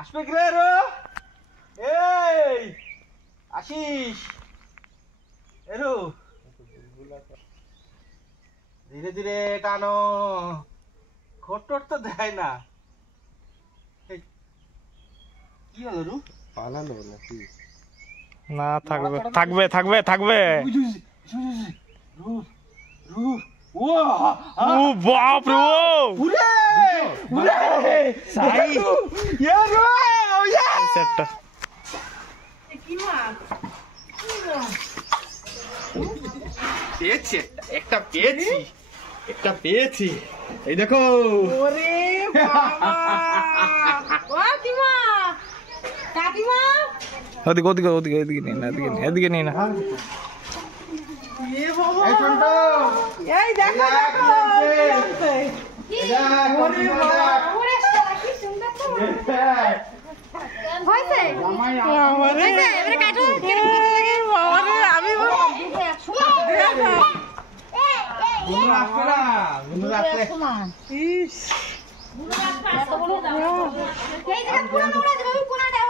আসবে কি রে রো? এই আশিস এরো ধীরে ধীরে টানো, খোট তো দেয় না। কি হলো রু? পালালো নাকি? না থাকবে থাকবে থাকবে থাকবে। রু রু ও বাপ রে উরে উরে সাই ইয়া রু ইয়া সেটটা কি মাছ? পেয়েছি একটা পেয়েছি একটা পেয়েছি এই দেখো। ওরে বাবা ও দিমা কাকিমা ওদিকে ওদিকে ওদিকে এদিকে নিয়ে না এদিকে নিয়ে না। এ বাবা এই টন্টো এই দেখো দেখো ওরে বাবা ওরে শালা কি সুন্দর তো হইছে হইছে এবারে কাটো কেন লাগে বাবা আমি বন্ধু আসবে না বন্ধু আসলে ইস এত বড় এই যে পুরো নোড়া দেব কোনাটা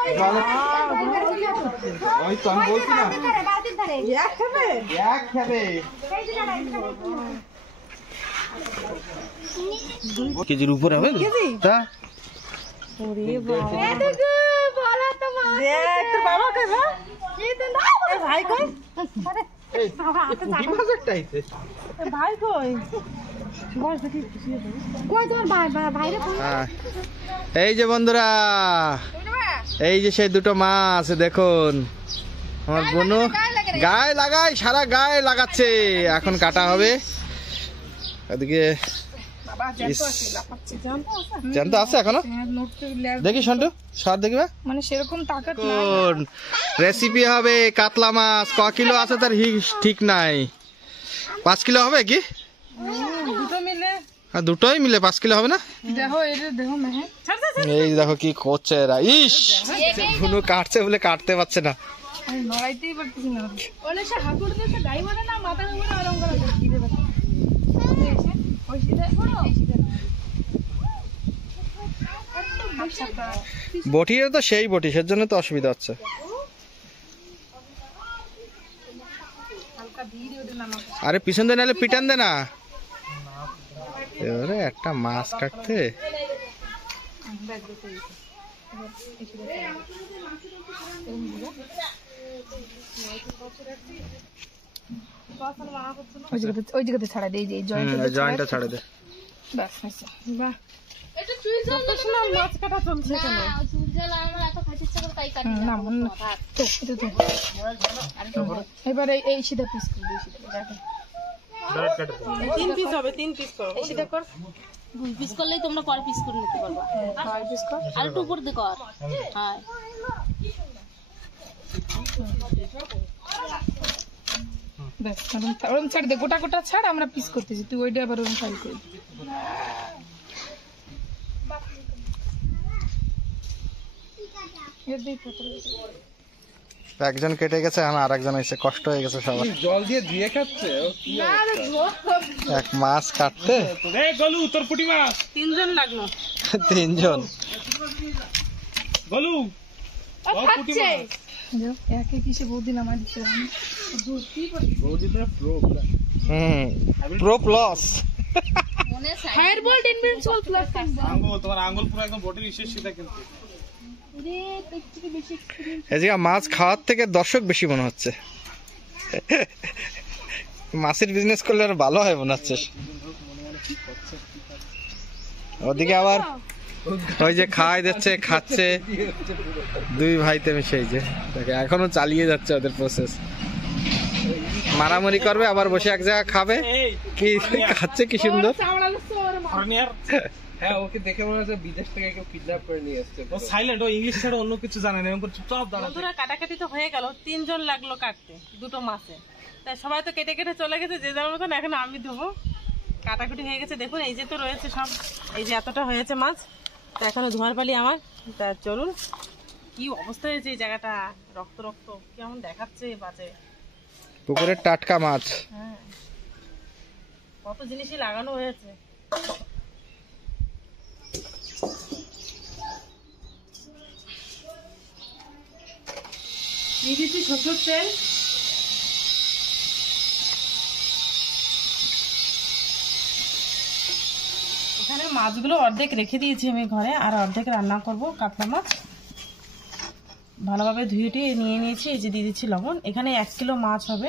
ওই তো আমি বলছি না বালতির ধারে এক খাবে এক খাবে এই যে কেজির উপরে হবে কেজি? তা ওরে বাবা এতগু বলা তো মা দেখ তোর বাবা কই বা এই তো না এ ভাই কই আরে এই পুঁটি মাছ একটা আইছে এ ভাই কই বস দেখি কই তোমার ভাই রে হ্যাঁ এই যে বন্ধুরা এই যে সেই দুটো মাছ দেখুন আমার বোনু গায়ে লাগায় সারা গায়ে লাগাচ্ছে এখন কাটা হবে ওদিকে জ্যান্ত আছে এখনো দেখি সন্টু সর দেখবে মানে সেরকম তাকাত কোন রেসিপি হবে কাতলা মাছ ক কিলো আছে তার ঠিক নাই 5 কিলো হবে কি দুটো মিলে দুটোই মিলে 5 কিলো হবে না দেখো এই দেখো মেহে এই দেখো কি করছে এরা ইস বুনু কাটছে বলে কাটতে পারছে না আমি নড়াইতেই পারতেছি না ওলে সে হাতুড় দিয়ে সে গাই মারে না মাথা ঘুরে আরাম করে দিতে পারে ওই সিধে বড় বটির তো সেই বটি সের জন্য তো অসুবিধা হচ্ছে আরে পিছন দিয়ে নাহলে পিটান দে না এবারে একটা মাছ কাটতে ওই জায়গাতে ছাড়া দে এই জয়েন্টটা ছাড়ে দে ব্যাস হয়েছে বাহ এটা চুইজাল মাছ কাটা চলছে কেন চুইজাল আমরা এত খাইতে ইচ্ছা করে তাই কাটি না মন না তো এটা তো এবারে এই সিধা পিস করে দিই সিধা দেখো ডাইরেক্ট কাটে দাও 3 পিস হবে 3 পিস করো এই সিধা কর 2 পিস করলেই তোমরা পরে পিস করে নিতে পারবা আর পিস কর আর একটু উপর দিয়ে কর হ্যাঁ ব্যাস ওরম ছাড় দে গোটা গোটা ছাড় আমরা পিস করতেছি তুই ওইটা আবার ওরম ফাইল করে একজন কেটে গেছে এখন আরেকজন এসে কষ্ট হয়ে গেছে সবার জল দিয়ে ধুয়ে খাচ্ছে এক মাছ কাটতে এই গলু তোর পুঁটি মাছ 3 জন লাগলো 3 জন গলু খাচ্ছে একে কিসে বহুদিন আমার দিতে pro plus fire bolt invincible plus আঙ্গুল তোমার আঙ্গুল পুরো একদম বটির শেষ সিধা কিন্তু এদিকে মাছ খাওয়ার থেকে দর্শক বেশি মনে হচ্ছে মাছের বিজনেস করলে আর ভালো হয় মনে হচ্ছে ওদিকে আবার ওই যে খাওয়াই দিচ্ছে খাচ্ছে দুই ভাইতে মিশে এই যে দেখে এখনো চালিয়ে যাচ্ছে ওদের প্রসেস মারামারি করবে আবার বসে এক জায়গায় খাবে কি খাচ্ছে কি সুন্দর হ্যাঁ ওকে দেখে মনে হচ্ছে বিদেশ থেকে কেউ কিডন্যাপ করে নিয়ে আসছে ও সাইলেন্ট ও ইংলিশ ছাড়া অন্য কিছু জানে না এরকম চুপচাপ দাঁড়াচ্ছে বন্ধুরা কাটাকাটি তো হয়ে গেল 3 জন লাগলো কাটতে দুটো মাছে তাই সবাই তো কেটে কেটে চলে গেছে যে যার মতন এখন আমি ধোবো কাটাকুটি হয়ে গেছে দেখুন এই যে তো রয়েছে সব এই যে এতটা হয়েছে মাছ তো এখনো ধোয়ার পালি আমার তা চলুন কি অবস্থা হয়েছে এই জায়গাটা রক্ত রক্ত কেমন দেখাচ্ছে বাজে পুকুরের টাটকা মাছ হ্যাঁ কত জিনিসই লাগানো হয়েছে দিয়ে দিচ্ছি সরষের তেল, এখানে মাছগুলো অর্ধেক রেখে দিয়েছি আমি ঘরে, আর অর্ধেক রান্না করব কাতলা মাছ। ভালোভাবে ধুয়ে টুয়ে নিয়ে নিয়েছি। এই যে দিয়ে দিচ্ছি লবণ, এখানে 1 কিলো মাছ হবে।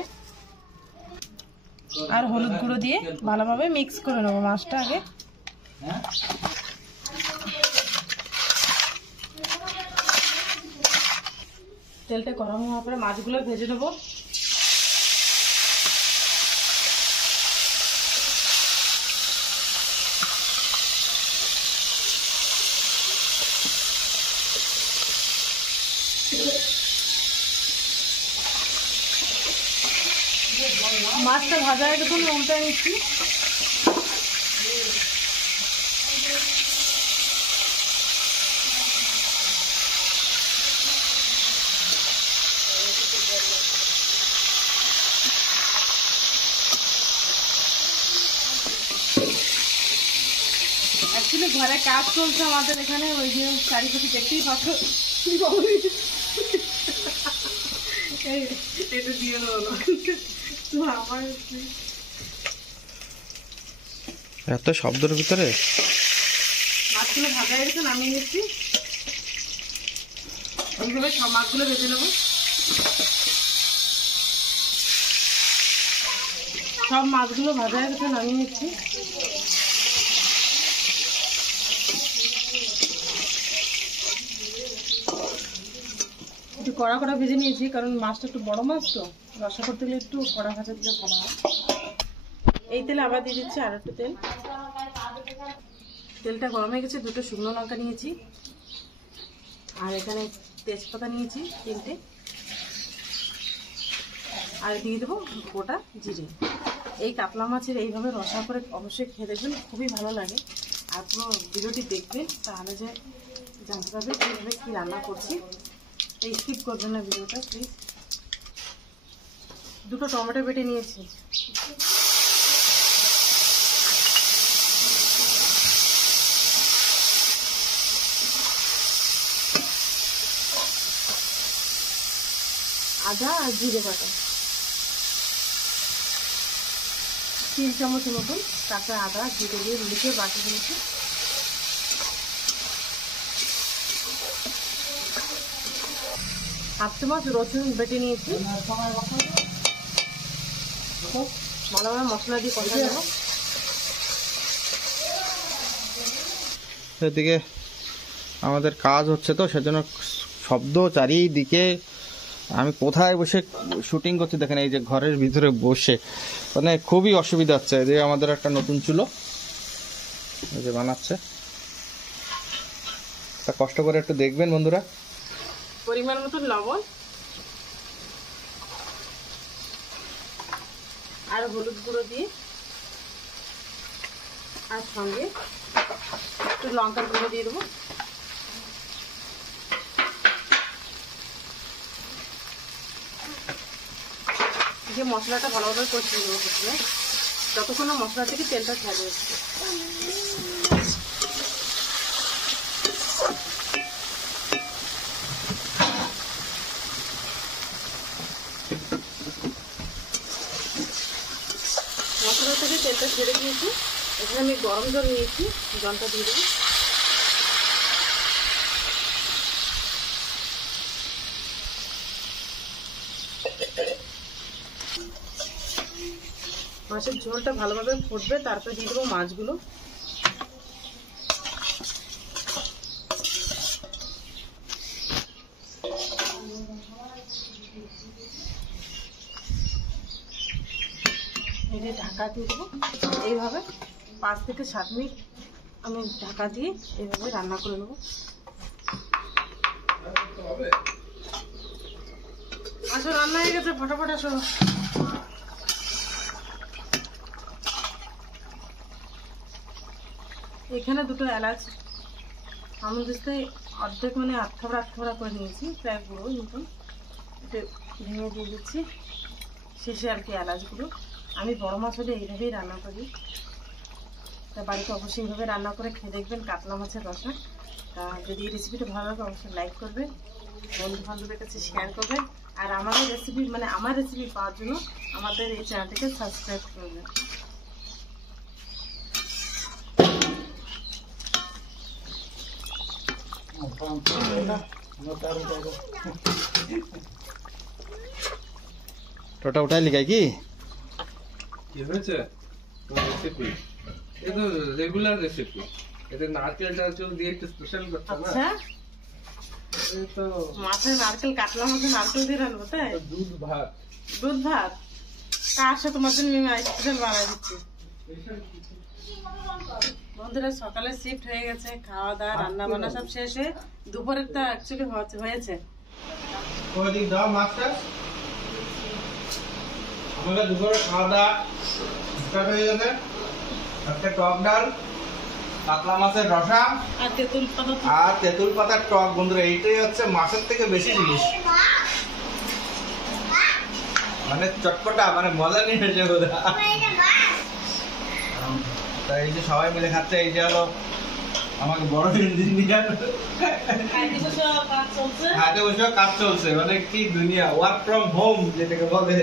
আর হলুদ গুঁড়ো দিয়ে ভালোভাবে মিক্স করে নেবো মাছটা আগে। তেলটা গরম হওয়ার পরে মাছগুলো ভেজে নেবো। মাছটা ভাজা হয়ে গেছে, উল্টে নিচ্ছি। অ্যাকচুয়ালি ঘরে কাজ চলছে আমাদের এখানে, ওই যে চারিপাশে দেখতেই পাচ্ছ। এটা দিয়ে হলো আমার এত শব্দের ভিতরে মাছগুলো ভাজা হয়ে গেছে, নামিয়ে নিচ্ছি। এইভাবে সব মাছগুলো ভেজে নেবো। সব মাছগুলো ভাজা হয়ে গেছে, নামিয়ে নিচ্ছি। একটু কড়া কড়া ভেজে নিয়েছি, কারণ মাছটা একটু বড় মাছ তো, রসা করতে গেলে একটু কড়া ভাজা দিলে ভালো হয়। এই তেলে আবার দিয়ে দিচ্ছি আর একটু তেল। তেলটা গরম হয়ে গেছে, 2টো শুকনো লঙ্কা নিয়েছি, আর এখানে তেজপাতা নিয়েছি 3টে, আর দিয়ে দেবো গোটা জিরে। এই কাতলা মাছের এইভাবে রসা করে অবশ্যই খেয়ে দেখবেন, খুবই ভালো লাগে। আর পুরো ভিডিওটি দেখবেন, তাহলে যে জানতে পারবে কীভাবে কী রান্না করছি। এই স্কিপ করবেন না ভিডিওটা প্লিজ। 2টো টমেটো বেটে নিয়েছি। আদা আর জিরে বাটা 3 চামচের মতন, তারপরে আদা জিরে দিয়ে মিশিয়ে বাটি দিয়েছি। হাফ চামচ রসুন বেটে নিয়েছি। ভালোভাবে মশলা দিয়ে কষা দেব। এদিকে আমাদের কাজ হচ্ছে তো, সেজন্য শব্দ চারিদিকে। আমি কোথায় বসে শুটিং করছি দেখেন, এই যে ঘরের ভিতরে বসে, মানে খুবই অসুবিধা হচ্ছে। যে আমাদের একটা নতুন চুলো এই যে বানাচ্ছে, তা কষ্ট করে একটু দেখবেন বন্ধুরা। পরিমাণ মতন লবণ আর হলুদ গুঁড়ো দিয়ে, আর সঙ্গে একটু লঙ্কার গুঁড়ো দিয়ে দেবো। যে মশলাটা ভালোভাবে কষিয়ে দেবো প্রথমে, যতক্ষণ না মশলা থেকে তেলটা ছেড়ে যাচ্ছে। মশলা থেকে তেলটা ছেড়ে দিয়েছি। এখানে আমি গরম জল নিয়েছি, জলটা দিয়ে দেবো। মাছের ঝোলটা ভালোভাবে ফুটবে, তারপরে দিয়ে দেবো মাছগুলো। এই ঢাকা দিয়ে দেবো। এইভাবে 5 থেকে 7 মিনিট আমি ঢাকা দিয়ে এইভাবে রান্না করে নেবো। আসো, রান্না হয়ে গেছে, ফটাফট আসো। এখানে 2টো এলাচ আমি দিতে অর্ধেক, মানে আটখাবড়া করে নিয়েছি, প্রায় গুঁড়ো মতন। এটা ভেঙে দিয়ে দিচ্ছি শেষে আর কি এলাচগুলো। আমি বড় মাছ হলে এইভাবেই রান্না করি, তা বাড়িতে অবশ্যই এইভাবে রান্না করে খেয়ে দেখবেন কাতলা মাছের রসা। তা যদি এই রেসিপিটা ভালো লাগে অবশ্যই লাইক করবেন, বন্ধু বান্ধবের কাছে শেয়ার করবেন, আর আমাদের রেসিপি মানে আমার রেসিপি পাওয়ার জন্য আমাদের এই চ্যানেলটিকে সাবস্ক্রাইব করবেন। টোটা উঠাই লিখাই কি কি হয়েছে রেসিপি? এ তো রেগুলার রেসিপি, এতে নারকেল টারকেল দিয়ে একটু স্পেশাল করতে না। আচ্ছা, এই তো মাথায় নারকেল, কাতলা মাথায় নারকেল দিয়ে রাখবো তাই? দুধ ভাত। দুধ ভাত কার সাথে তোমার জন্য আমি স্পেশাল বানাই দিচ্ছি। বন্ধুরা সকালে শিফট হয়ে গেছে, খাওয়া দাওয়া রান্না বান্না সব শেষ হয়ে দুপুরের তো অ্যাকচুয়ালি হয়েছে। ওইদিক দাও মাস্টার, আমাদের দুপুরে খাওয়া দাওয়া স্টার্ট হয়ে গেছে। একটা টক ডাল, কাতলা মাছের রসা আর তেঁতুল পাতা আর তেঁতুল পাতার টক। বন্ধুরা এইটাই হচ্ছে মাছের থেকে বেশি জিনিস, মানে চটপটা, মানে মজা নিয়ে এসে বোধা। তাই এই যে সবাই মিলে খাচ্ছে, এই যে হলো আমাকে বড় ইঞ্জিনিয়ার কাজ চলছে। হাতে বসে কাজ চলছে, মানে কি দুনিয়া, ওয়ার্ক ফ্রম হোম যেটাকে বলে।